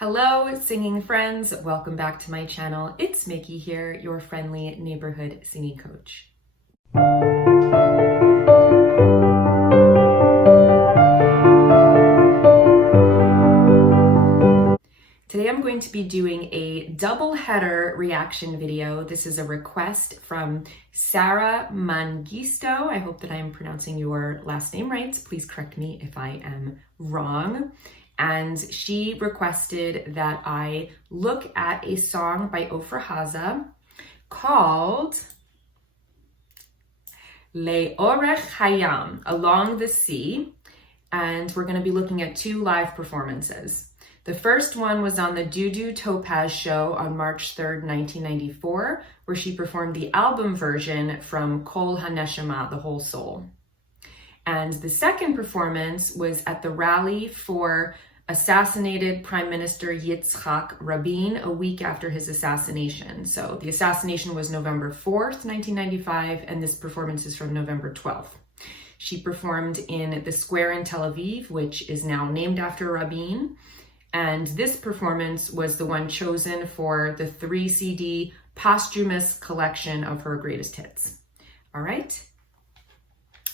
Hello, singing friends. Welcome back to my channel. It's Miki here, your friendly neighborhood singing coach. Today I'm going to be doing a double header reaction video. This is a request from Sarah Mangisto. I hope that I'm pronouncing your last name right. Please correct me if I am wrong. And she requested that I look at a song by Ofra Haza called Leorech Ha Yam, Along the Sea. And we're going to be looking at two live performances. The first one was on the Doodoo Topaz show on March 3rd, 1994, where she performed the album version from Kol HaNeshama, the whole soul. And the second performance was at the rally for assassinated Prime Minister Yitzhak Rabin a week after his assassination. So the assassination was November 4th, 1995, and this performance is from November 12th. She performed in the square in Tel Aviv, which is now named after Rabin. And this performance was the one chosen for the 3 CD posthumous collection of her greatest hits. All right.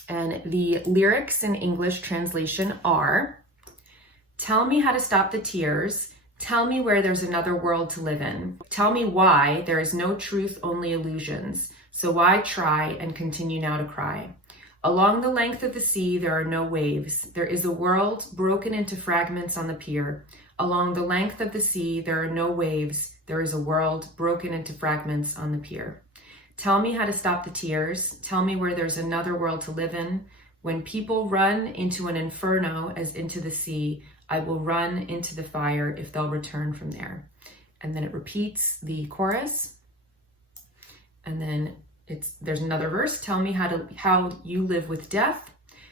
And the lyrics in English translation are, "Tell me how to stop the tears. Tell me where there's another world to live in. Tell me why there is no truth, only illusions. So why try and continue now to cry? Along the length of the sea, there are no waves. There is a world broken into fragments on the pier. Along the length of the sea, there are no waves. There is a world broken into fragments on the pier. Tell me how to stop the tears. Tell me where there's another world to live in. When people run into an inferno as into the sea, I will run into the fire if they'll return from there." And then it repeats the chorus. And then there's another verse. "Tell me how you live with death,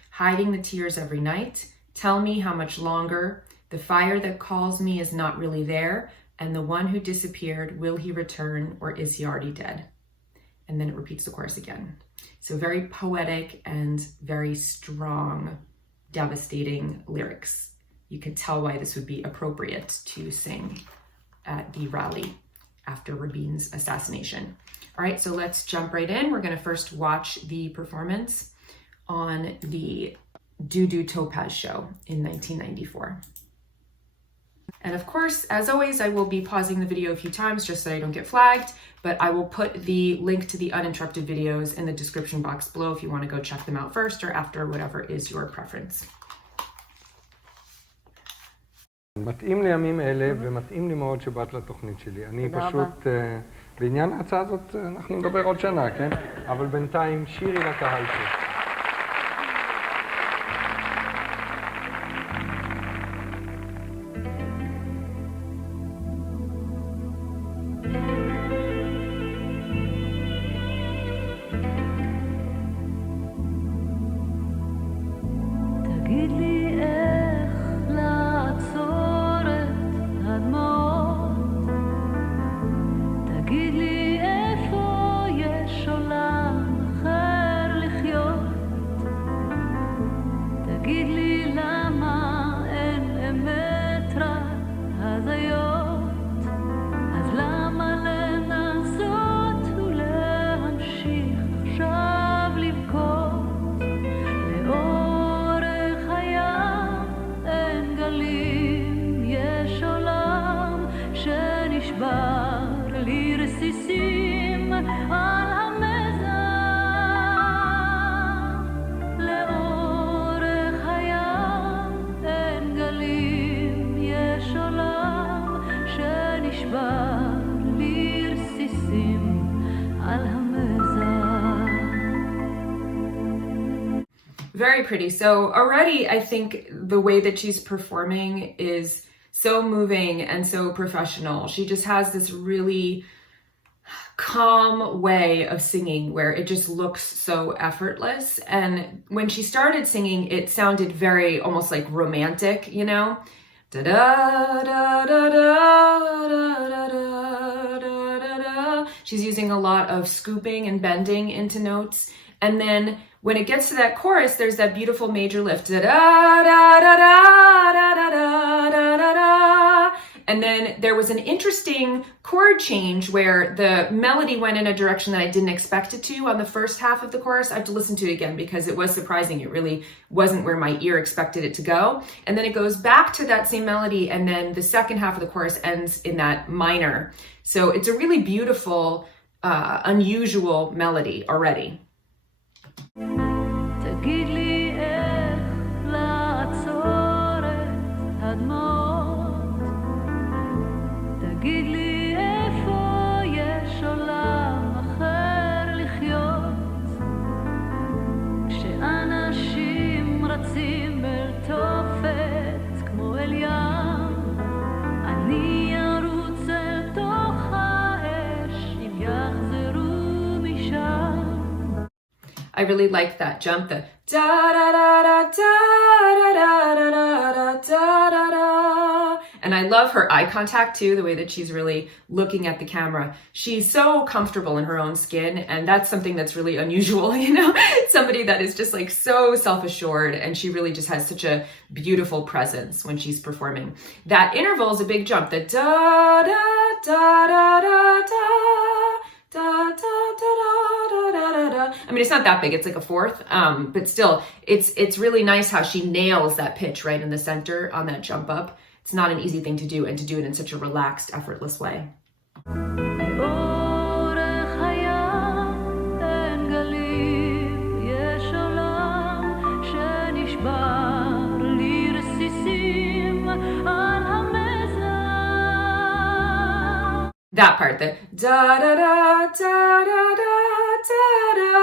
hiding the tears every night. Tell me how much longer. The fire that calls me is not really there. And the one who disappeared, will he return, or is he already dead?" And then it repeats the chorus again. So very poetic and very strong, devastating lyrics. You could tell why this would be appropriate to sing at the rally after Rabin's assassination. All right, so let's jump right in. We're going to first watch the performance on the Doodoo Topaz show in 1994. And of course, as always, I will be pausing the video a few times just so I don't get flagged, but I will put the link to the Uninterrupted videos in the description box below if you want to go check them out first or after, whatever is your preference. מתאים לימים אלה ומתאים לי מאוד שבאת לתוכנית שלי. אני פשוט, בעניין ההצעה הזאת אנחנו נדבר עוד שנה, כן? אבל בינתיים שירי לקהל פה. תגיד לי איך לעצור את הדמעות, תגיד לי איפה יש עולם אחר לחיות, תגיד לי למה אין אמת רק הזיות, אז למה לנסות ולהמשיך עכשיו לבכות? שנשבר לי רסיסים על המזח, לאורך הים אין גלים, יש עולם שנשבר לי רסיסים על המזח. Very pretty. So already I think the way that she's performing is so moving and so professional. She just has this really calm way of singing where it just looks so effortless. And when she started singing, it sounded very almost like romantic, you know? Da da da da da da da da da. She's using a lot of scooping and bending into notes. And then when it gets to that chorus, there's that beautiful major lift. Da da da da da da da da da da. And then there was an interesting chord change where the melody went in a direction that I didn't expect it to on the first half of the chorus. I have to listen to it again because it was surprising. It really wasn't where my ear expected it to go. And then it goes back to that same melody, and then the second half of the chorus ends in that minor. So it's a really beautiful, unusual melody already. תגיד לי איך לעצור את הדמעות, תגיד לי איפה יש עולם אחר לחיות, כשאנשים רצים אל תופת כמו אל ים, אני ארוץ אל תוך האש אם יחזרו משם. I really like that jump, the da da da da da da da da da da da. And I love her eye contact too, the way that she's really looking at the camera. She's so comfortable in her own skin, and that's something that's really unusual, you know? Somebody that is just like so self-assured, and she really just has such a beautiful presence when she's performing. That interval is a big jump, the da da da da da da. Da, da, da, da, da, da, da. I mean, it's not that big, it's like a fourth, but still, it's really nice how she nails that pitch right in the center on that jump up. It's not an easy thing to do, and to do it in such a relaxed, effortless way. לאורך הים אין גלים, יש עולם שנשבר לרסיסים על המזח. That part, the da da da da da da da.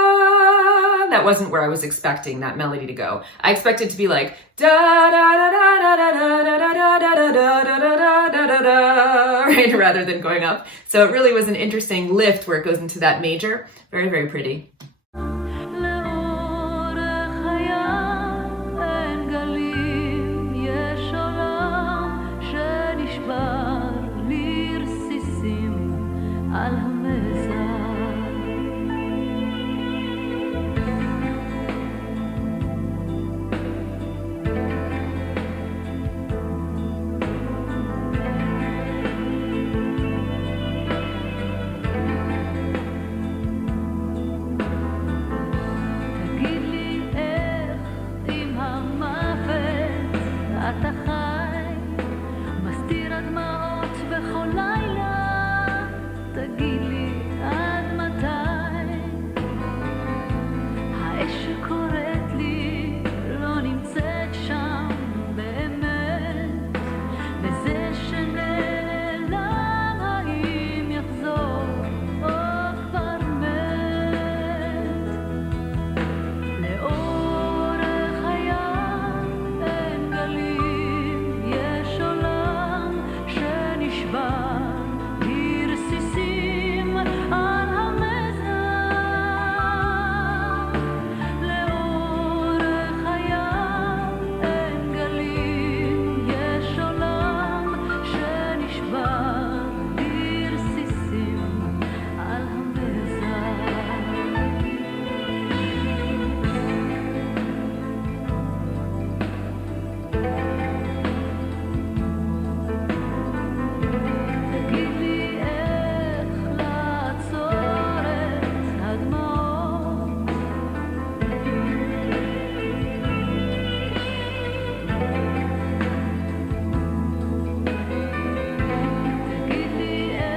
That wasn't where I was expecting that melody to go. I expected it to be like da da da da da da da da da da da da da da da da, right, rather than going up. So it really was an interesting lift where it goes into that major. Very, very pretty. לאורך הים אין גלים, יש עולם שנשבר לרסיסים על המזח. תגיד לי איך עם המוות אתה חי, מסתיר הדמעות בכל לילה, תגיד לי עד מתי האש שקוראת לי לא נמצאת שם באמת, וזה שנעלם האם יחזור או כבר מת. לאורך הים אין גלים, יש עולם שנשבר לרסיסים על המזח. לאורך הים אין גלים, יש עולם שנשבר לרסיסים על המזח. תגיד לי איך לעצור את הדמעות, תגיד לי איך.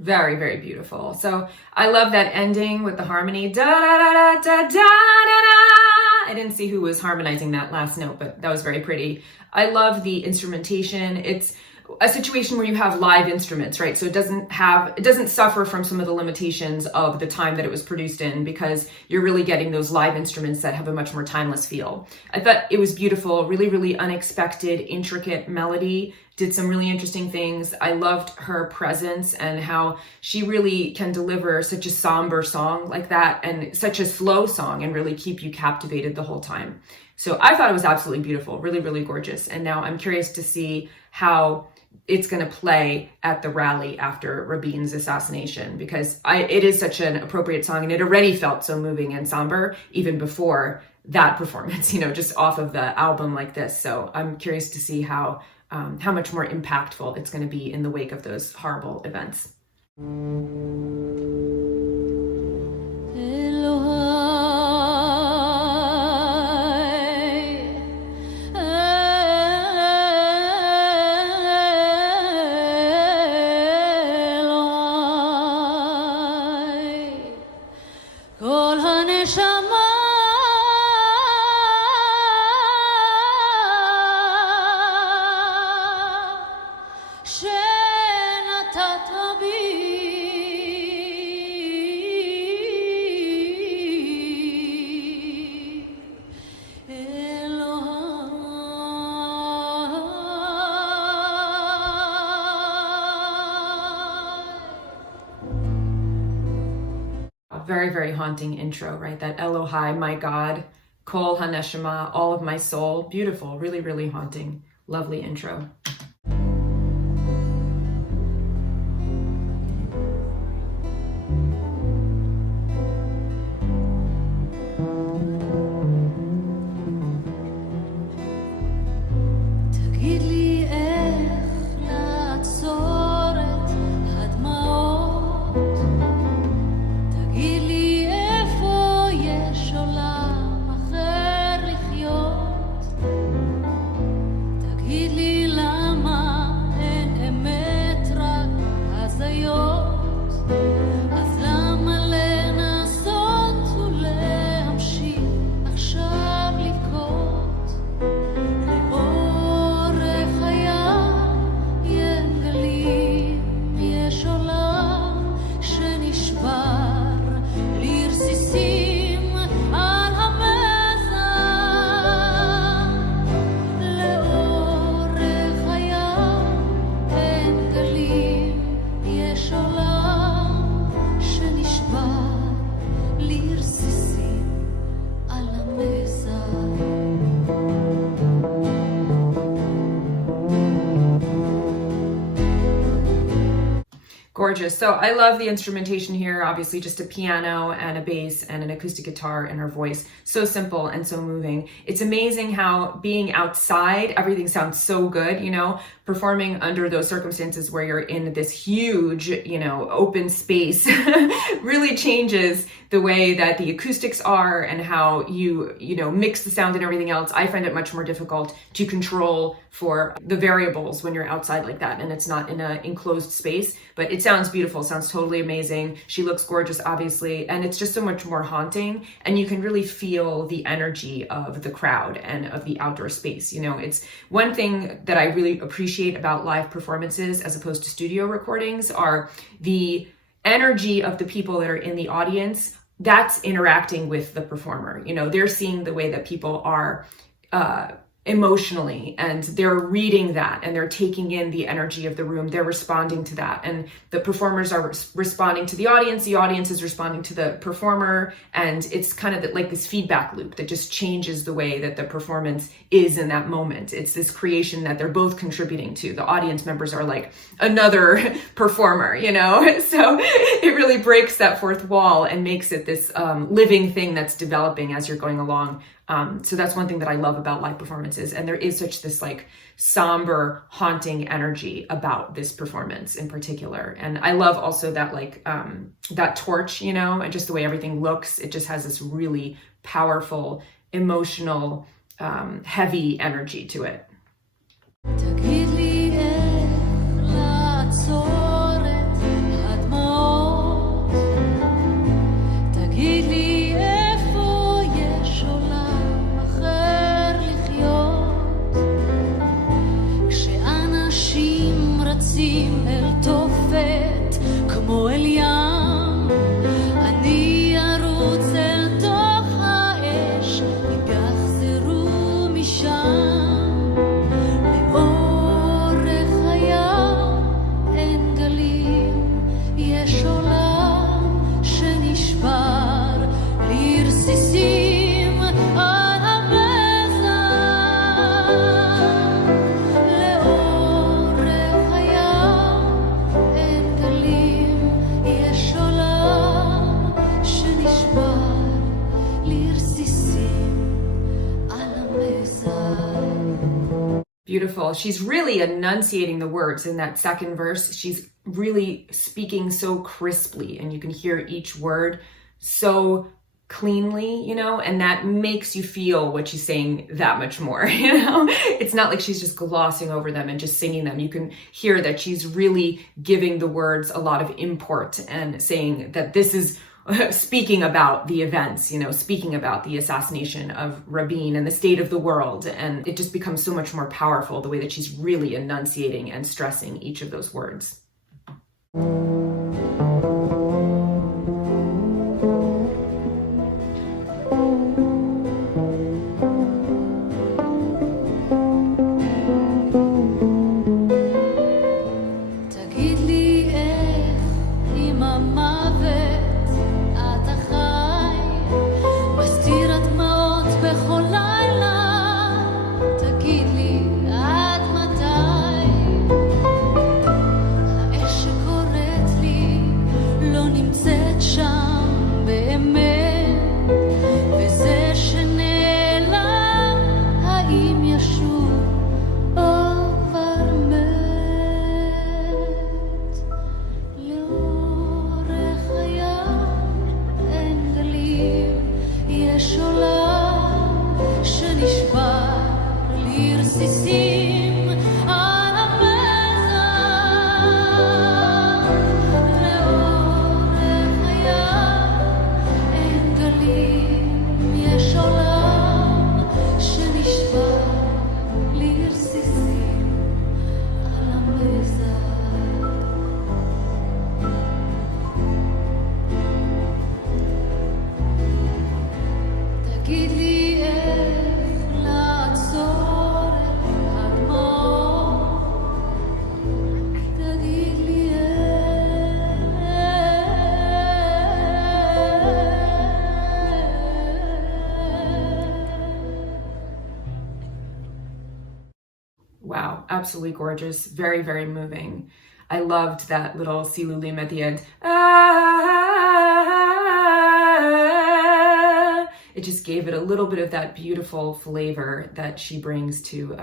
Very, very beautiful. So I love that ending with the harmony. Da da da da da da da da. I didn't see who was harmonizing that last note, but that was very pretty. I love the instrumentation. It's a situation where you have live instruments, right? So it doesn't suffer from some of the limitations of the time that it was produced in, because you're really getting those live instruments that have a much more timeless feel. I thought it was beautiful, really, really unexpected, intricate melody, did some really interesting things. I loved her presence and how she really can deliver such a somber song like that and such a slow song and really keep you captivated the whole time. So I thought it was absolutely beautiful, really, really gorgeous. And now I'm curious to see how it's going to play at the rally after Rabin's assassination, because it is such an appropriate song, and it already felt so moving and somber even before that performance, just off of the album like this. So I'm curious to see how much more impactful it's going to be in the wake of those horrible events. Very, very haunting intro, right? That Elohai, my God, Kol HaNeshama, all of my soul. Beautiful, really, really haunting, lovely intro. Gorgeous. So I love the instrumentation here, obviously just a piano and a bass and an acoustic guitar and her voice. So simple and so moving. It's amazing how being outside, everything sounds so good, performing under those circumstances where you're in this huge, open space really changes the way that the acoustics are and how you mix the sound and everything else. I find it much more difficult to control for the variables when you're outside like that and it's not in an enclosed space, but it sounds beautiful, sounds totally amazing. She looks gorgeous, obviously, and it's just so much more haunting, and you can really feel the energy of the crowd and of the outdoor space. It's one thing that I really appreciate about live performances as opposed to studio recordings are the energy of the people that are in the audience that's interacting with the performer. They're seeing the way that people are emotionally, and they're reading that, and they're taking in the energy of the room. They're responding to that, and the performers are responding to the audience is responding to the performer, and it's kind of like this feedback loop that just changes the way that the performance is in that moment. It's this creation that they're both contributing to. The audience members are like another performer, so it really breaks that fourth wall and makes it this living thing that's developing as you're going along. So that's one thing that I love about live performances. And there is such this like somber, haunting energy about this performance in particular. And I love also that that torch, and just the way everything looks. It just has this really powerful, emotional, heavy energy to it. כמו אל ים, אני ארוץ אל תוך האש, יחזרו משם. לאורך הים אין גלים, יש עולם שנשבר לרסיסים על המזח. Beautiful. She's really enunciating the words in that second verse. She's really speaking so crisply, and you can hear each word so cleanly, you know, and that makes you feel what she's saying that much more, you know. It's not like she's just glossing over them and just singing them. You can hear that she's really giving the words a lot of import and saying that this is speaking about the events, you know, speaking about the assassination of Rabin and the state of the world. And it just becomes so much more powerful the way that she's really enunciating and stressing each of those words. Wow, absolutely gorgeous. Very, very moving. I loved that little silulim at the end. It just gave it a little bit of that beautiful flavor that she brings to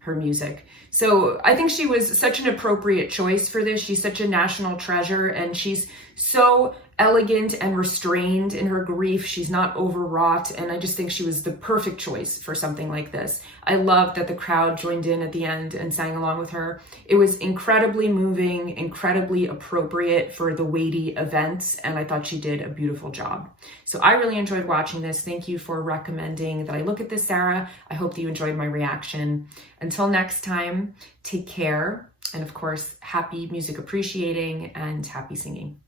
her music. So I think she was such an appropriate choice for this. She's such a national treasure, and she's so elegant and restrained in her grief. She's not overwrought, and I just think she was the perfect choice for something like this. I loved that the crowd joined in at the end and sang along with her. It was incredibly moving, incredibly appropriate for the weighty events, and I thought she did a beautiful job. So I really enjoyed watching this. Thank you for recommending that I look at this, Sarah. I hope that you enjoyed my reaction. Until next time, take care, and of course, happy music appreciating and happy singing.